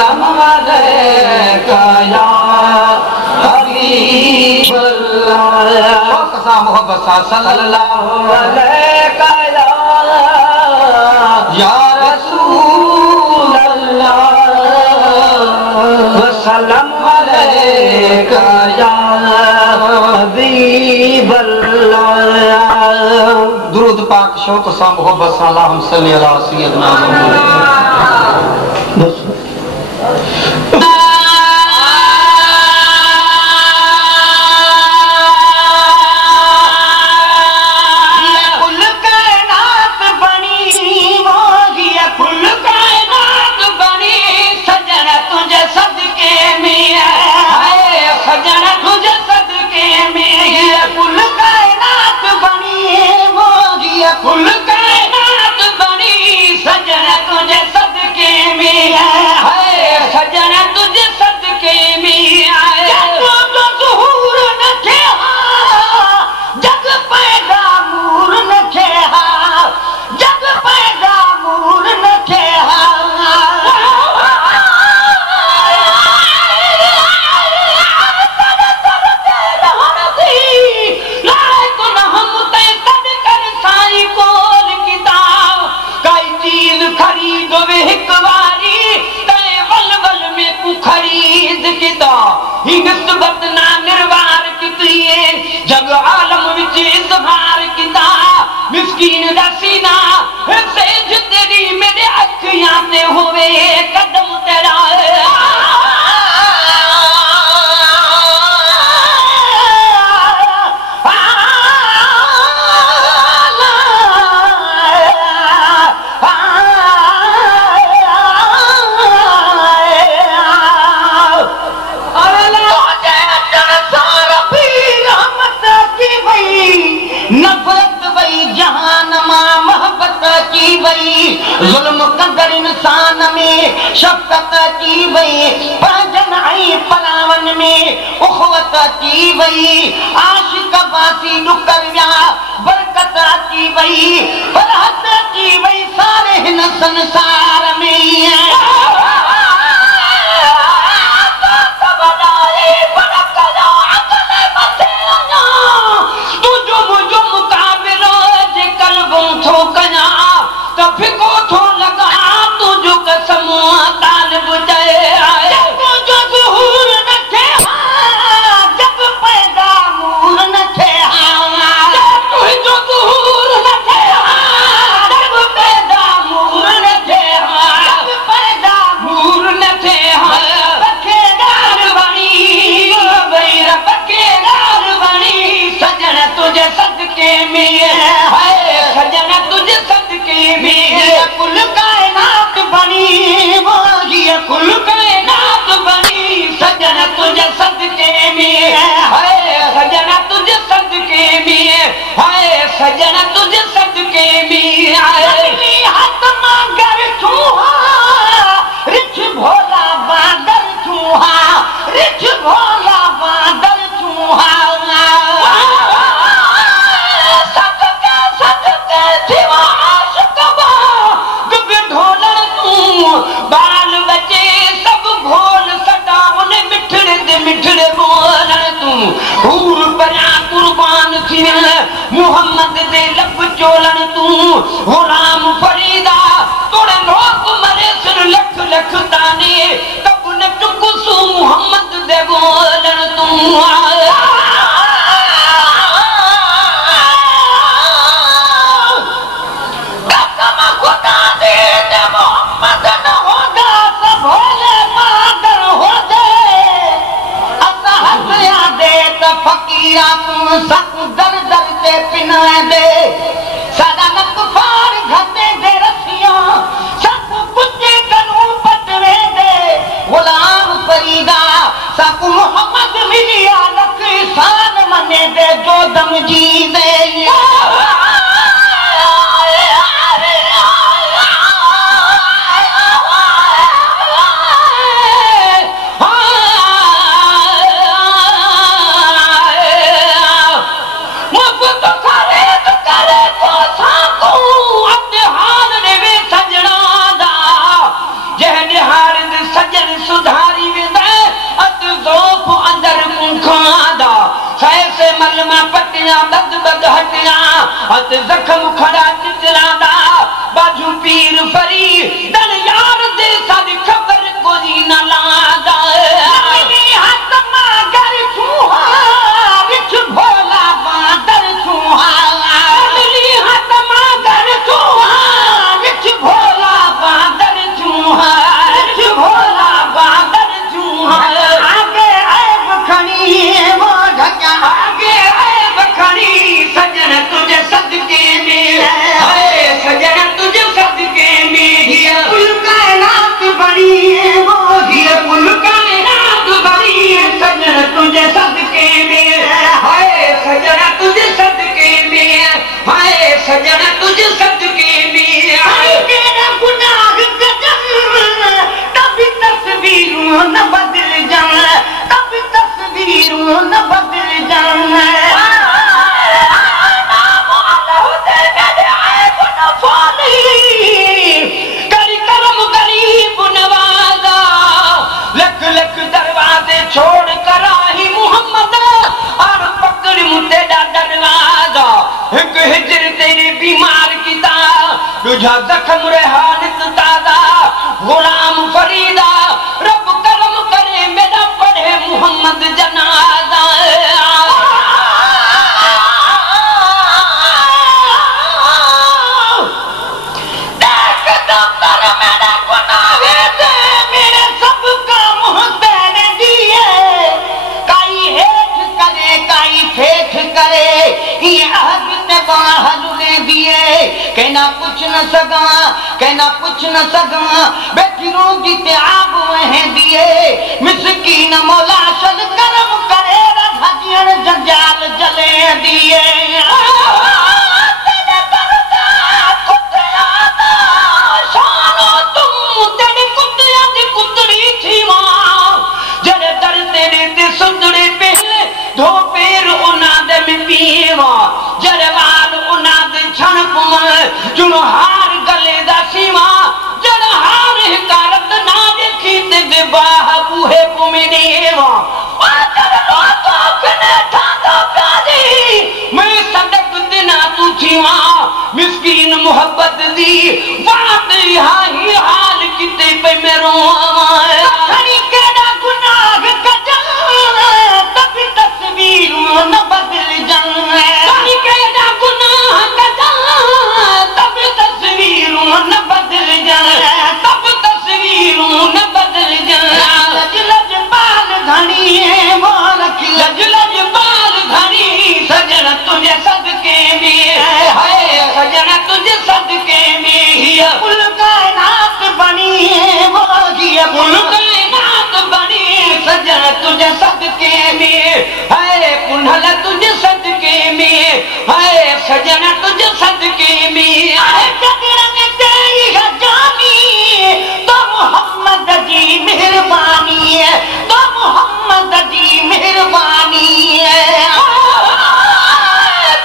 सलाम अलैका या हबीब अल्लाह कसा मोहब्बत सा सल्लल्लाहु अलैका या रसूल अल्लाह सलाम अलैका या हबीब अल्लाह। दुरूद पाक शौक सा मोहब्बत सा अल्लाहुम्मा सल्ली अला सय्यदना मुहम्मद। जुल्म कंदड़ इंसान में शफकत की वई, पंहिंजन ऐं परावन में उखवत की वई, आशिक बासी डुकर विया बरकत की वई, फरहत की वई सारे हिन संसार में। सजना तुझे सदके में अगली हाथ मांगर छूहा रिच भोला बादल छूहा, रिच भोला बादल छूहा, सदके थिवा आशिक बा दुब ढोलण तू, बाल बचे सब घोल सदावन मिठड़े दे मिठड़े बोलण तू, हूर बना कुर्बान थी मुहम्मद दे लब चोलन तू, गुलाम फरीदा तोड़े लोक मरे सुन लख लख ताने, तब न टुकुसू मुहम्मद दे बोलन तू। कसम खुदा दे मुहम्मद न होगा सब भोले मादर हो दे, असा हसया दे त फकीरा तू सक दर दर ते पिना दे, सादा नक फार घटे दे रसियां सब कुत्ते कनू पटवे दे, गुलाम फरीदा सब मोहम्मद मिलिया लख शान मने दे जो दम जी दे। सजन जख्म खड़ा चिचरादा बाजू पीर फरी दन यार दे सादी खबर कोई न लादा मिली हाथ मगर छुहा बिच भोला बादर छुहा मिली हाथ मगर छुहा बिच भोला बादर छुहा बिच भोला बादर छुहा आगे ऐब खड़ी वो ढका आगे ऐब खड़ी सजन तुझे सदके में हाय सजन तुझे सदके में हिया कुल कायनात बड़ी वो हिया कुल कायनात बड़ी सजन तुझे सदके में हाय सजन तुझे सदके में हाय सजन तुझे सदके में हाय तेरा गुनाह गजब तभी तस्वीरों न बदल जाए तभी तस्वीरों न बदल जाए छोड़ कर आई मोहम्मद और पकड़ मुतेरा दरवाजा एक हिजर तेरे बीमार किता तुझा जख्म रेहानत ताजा गुलाम फरीदा रब करम करे मेरा पढ़े मोहम्मद जनाजा देख तो कर मेरा गुनाह दे मेरे सब काम होते फेठ करे ये अहद बाहलुने दिए कहना कुछ न सगा कहना कुछ न सगा बैठी रोगी ते आब वह दिए मिसकीन मौला शन करम करे रखियन जंजाल जले दिए तेरे दरदा कुत्ते आदा शानो तुम तेरे कुत्तियां दी कुतड़ी थी मां जरे दर तेरे ते सुंदरे पहले धो पेर उना दे में पीवा जरवाल उना दे छण पुमल जुनो हार गले दा सीमा जर हार हिकारत ना देखी ते विवाह बूहे पुमिनेवा ओ जर लोतो कने थांदो प्यादी मैं सदक दिना तू थीवा मिस्कीन मोहब्बत दी बात हाई हाल किते पे मेरो खड़ी केड़ा गुनाह कजल तभी तस्वीरों न बदल जाए कहीं केड़ा गुनाह कजल तभी तस्वीरों न बदल जाए तब तस्वीरों न बदल जाए लज लज बाल घनी वो रखी लज लज बाल घनी सजन तुझे सदके में हाय सजन तुझे सदके में हिया कुल कायनात बनी वो हिया कुल कायनात बनी सजन तुझे सदके में हाय पुनहल तुझे सदके में हाय सजन तुझे सदके में हाय जगरंग तेरी जानी तो मोहम्मद जी मेहरबानी है तो मोहम्मद जी मेहरबानी है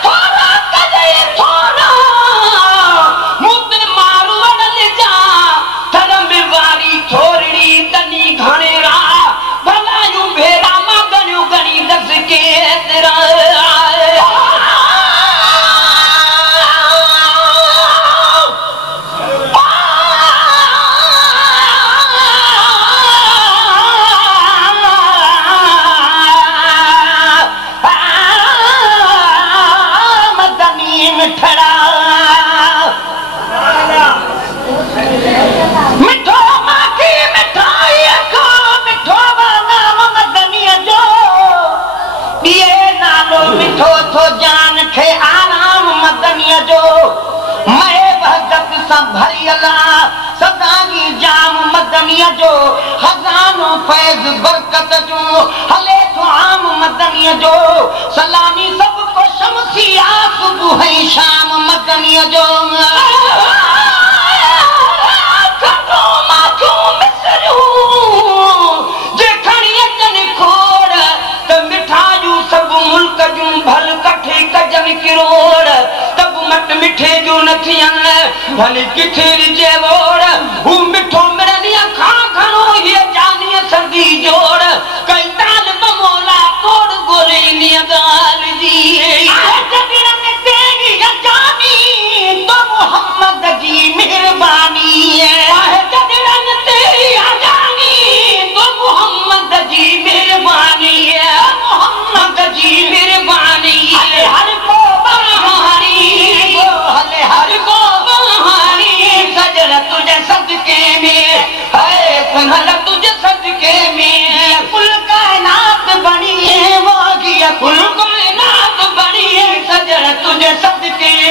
थोड़ा कदे थोड़ा मुद मारू अड़ल जा धर्म वारी थोड़ी तनी घणेरा भलायूं भेरा मगनियूं गणी दस के तेरा मदनी मिठड़ा मिठो माखी मिठाई को मिठो नाम मदनी जो दिए नालो मिठो थो जान खे आराम मदनी जो मैं भगत सब भरियला सदागी जाम मदनी जो खजानो फैज बरकत जो हले तो आम मदनी जो सलामी सबको शमसिया सुबह शाम मदनी जो खटो माथो मिसरू जे खणिया जन खोड़ त मिठाइयूं सब मुल्क जूं भल कठे कजन किरोड़ तब मट मिठे जो न थियन भले किथे जे वोड़ हू मिठो मिरनिया खा खणो ये जानिया सदी जोड़ कई ताल बमोला तोड़ गोले निया गाल जी जगरंग तेरी जानी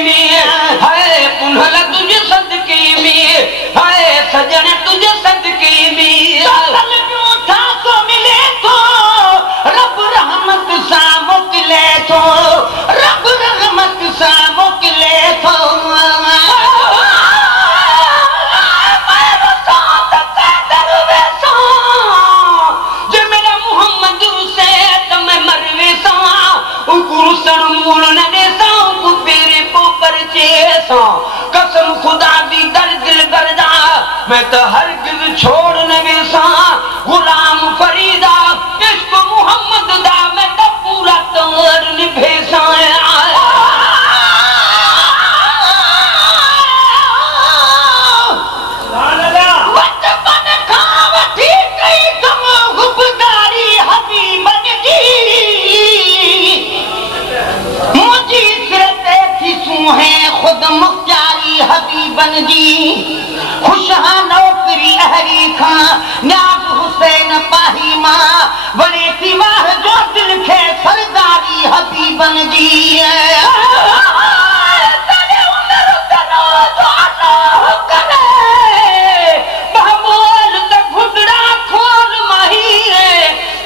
में है पुनल तुझे सदके में है सजन तुझे सदके में था तो मिले तो रब रहमत सा मोकले तो रब रहमत सा मोकले तो कसम खुदा दी दर दिल करदा मैं तो हरगिज छोड़ न वेसा गुलाम फरीदा इश्क मुहम्मद दा मैं तो पूरा तौर निभेसा बचपन का वठी कई कम गुबदारी हबीबन जी मुझी सिरते थी सुहे खुद मुख्तारी हबीबन जी खुशहा नौकरी अहरी खां न्याज हुसैन पाही मां बड़े दीवार जो दिल खे सरदारी हबीबन जी तने उमर तनो जो अल्लाह करे महमूल त घुटड़ा खोल माही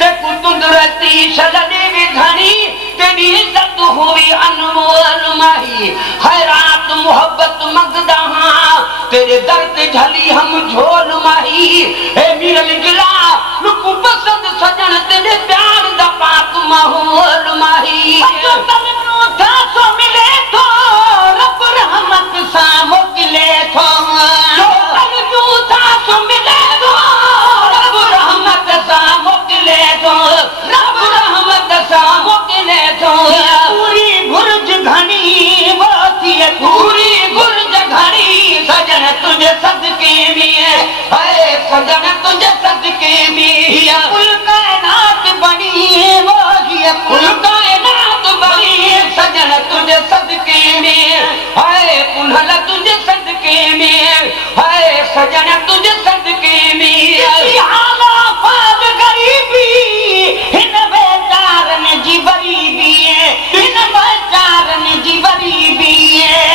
ते कुदरती शलने विधणी तेरी इज्जत हुई अनमोल माही खैरात मोहब्बत मंगदा हां तेरे दर ते झली हम झोल माही ए मिरल गिला लुकु पसंद सजन तेरे प्यार दा पाक माहौल माही जो तन नो था सो मिले तो रब रहमत सा मोकले तो जो तन नो था सो मिले तो रब रहमत सा मोकले तो रब रहमत सा मोकले तो पूरी बुर्ज घनी वासी पूरी बुर्ज घनी सजन तुझे सदके में है सजन तुझे सदके में कुल कायनात बनी वो कुल कायनात बनी सजन तुझे सदके में है पुनल तुझे सदके में है सजन तुझे सदके में आला फाज गरीबी इन बेचार ने जी गरीबी है इन बेचार ने जी गरीबी है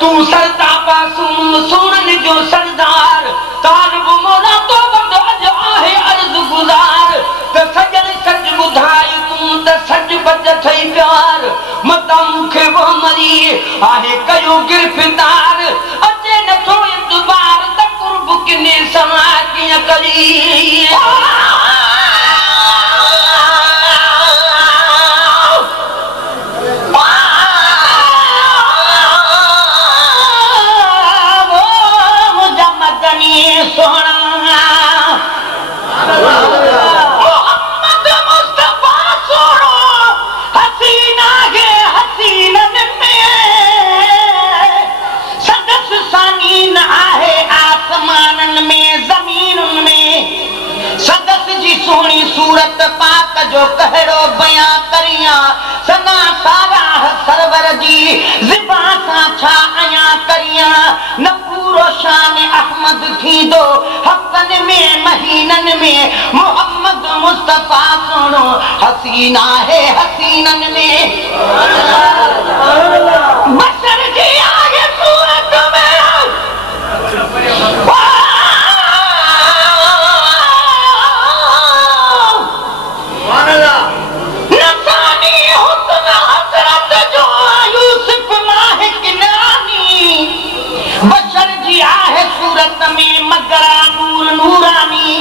तू सरता पासूं सुनन जो सरदार तालिब मोला तो बद आहे अर्ज गुजार त सजन सच बुधाई तू त सच बच थई प्यार मता मुखे वो मरी आहे कयो गिरफ्तार अचे न थो इतबार त कुर्ब किने समा किया करी मोहम्मद मुस्तफा सोनो हसीना के हसीनन में सदस सानीन आहे आसमानन में जमीनुन में सदस जी सोनी सूरत पाक जो कहड़ो बयां करियां सना सारा सरवर जी ज़िबा सां छा आया करियां न पूरो शान अहमद थी दो हक़न में महीनन में मोहम्मद मुस्तफा सुनो हसीना है हसीनन में बशर जी आगे सूरत में नसानी हुस्न हसरत जो यूसुफ माहिक नानी बशर जी आहे सूरत में मगरा नूर नूरानी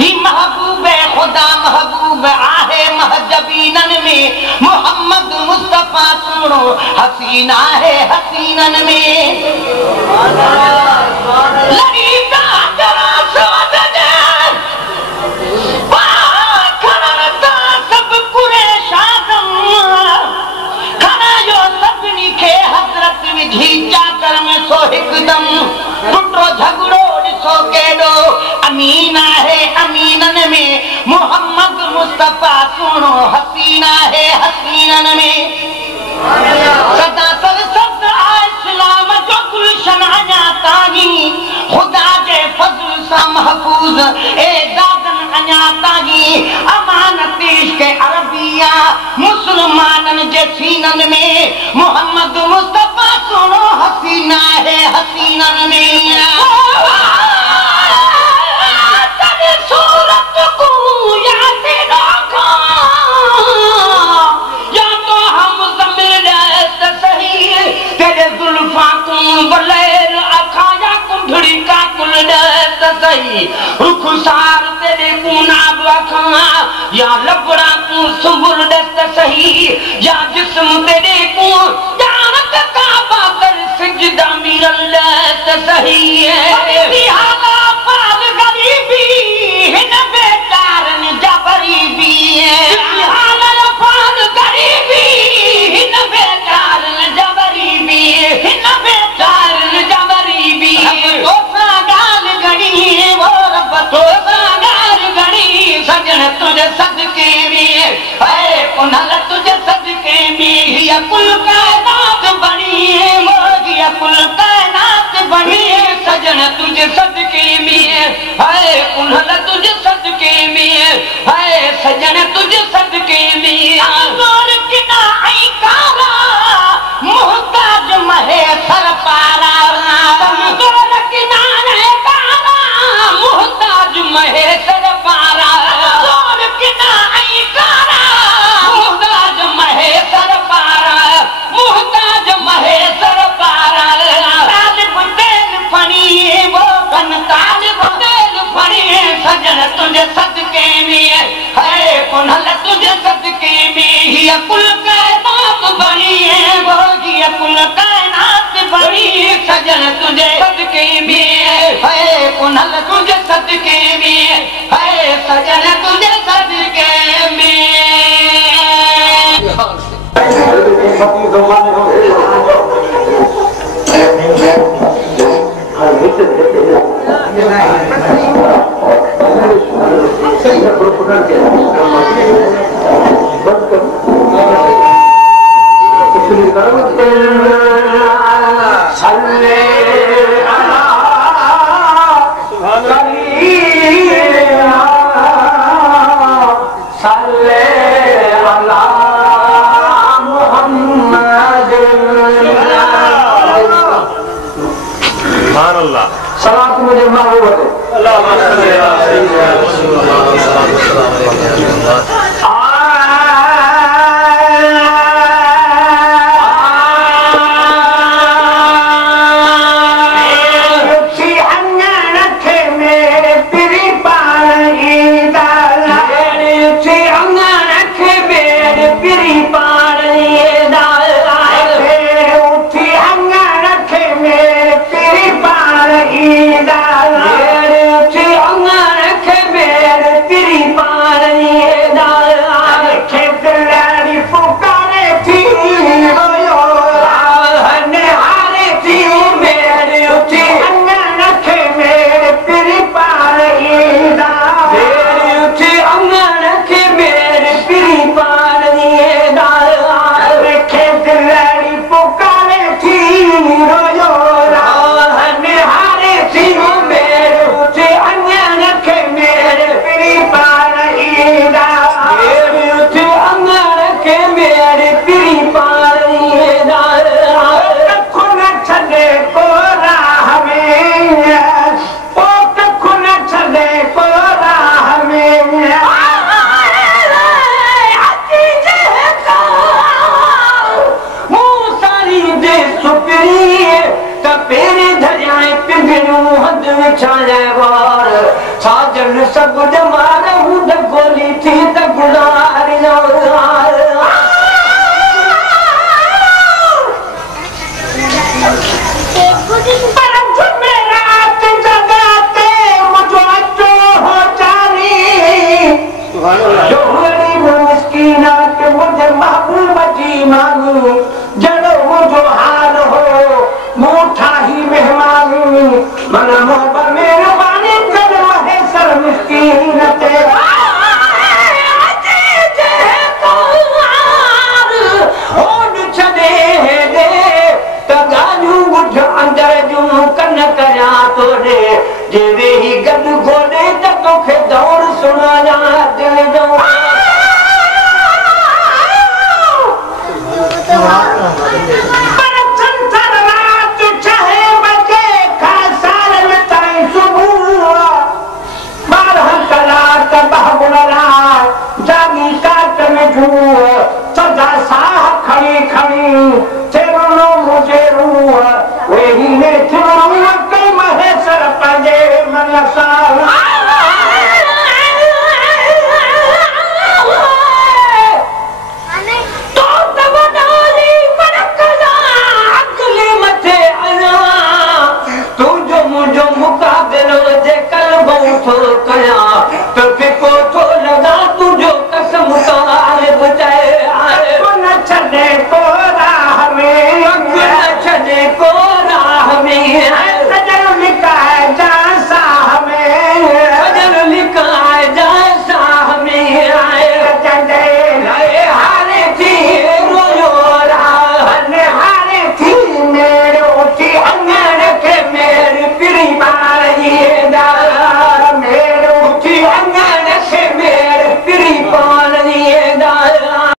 ही महबूब खुदा महबूब आहे महजबीनन में मोहम्मद मुस्तफा सुनो हसीना है हसीनन में लड़ी का जरा सवद दे खनरता सब कुरेश आदम खना जो सबनी के हजरत विधि चाकर में सो हिकदम टुटो झगड़ो ॾिसो केॾो अमीन आहे अमीनन में मोहम्मद मुस्तफा सुनो हसीना है हसीनन में सदा सर सद इस्लाम जो गुलशन आया ताही खुदा जे फज़ल सां महफूज़ ए दादन अञा ताही अमानत इश्क़ अरबिया मुसलमाननि जे सीननि में मोहम्मद मुस्तफा सुनो हसीना है हसीननि में तेरे सूरत को याद रखो या तो हम ज़मीन सही तेरे जुल्फा को बलेर अखाया कुंडड़ी का कुल सही रुखसार तेरे गुनाब अखा या लबड़ा को सुबुल दस्त सही या जिस्म तेरे को जानत काबा कर सजदा मिरल सही है हाला पाल गरीबी हिन बेचारन जबरीबी हाला पाल गरीबी हिन बेचारन जबरीबी हिन बेचारन जबरीबी तो सा गाल गणी वो रब तो सा गाल गणी सजन तुझे सदके में है कुनल तुझे सदके में हिया कुल कायनात बनी है मोगिया कुल कायनात बनी है सजन तुझे सदके में है कुनल तुझे सदके में है सजन तुझे सदके में अंगोर किना आई कारा मोहताज महे सर पारा अंगोर किना आई कारा मोहताज महे सर पारा अंगोर किना आई कारा मोहताज महे सर पारा मोहताज महे सर पारा तालिब तेल फणी वो कन तालिब तेल फणी सजन तुझे सदके में है कुनल तुझे सदके में ही कुल कायनात बनी है वो ही कुल कायनात बनी सजन तुझे सदके में है कुनल तुझे सदके में है सजन तुझे सदके में सलात मुझे महबूब है साजन सब जमार हुड गोली थी त गुनारी मुझे महबूब जी मांगू जड़ो मुझो हाल हो मूठा ही मेहमान मन मोहब्बत मेहरबानी कर वहे सर मिस्कीन तेरा होड़ छदे दे त गाजू गुठ अंदर जू कनक जे वेही गॾु गोॾे त तोखे दौड़ सुणाया दिल जो पर संसार रात 6 बजे खां साल में ताईं सुबुह 12 कलाक बहुगुणा जागी काट में झूह सदा साह खणी खणी तेरो मुझे रूह वेही ने थिरूह कई महेश्वर पंहिंजे मन सां मुकाबिलो जे कल्बो थो कयां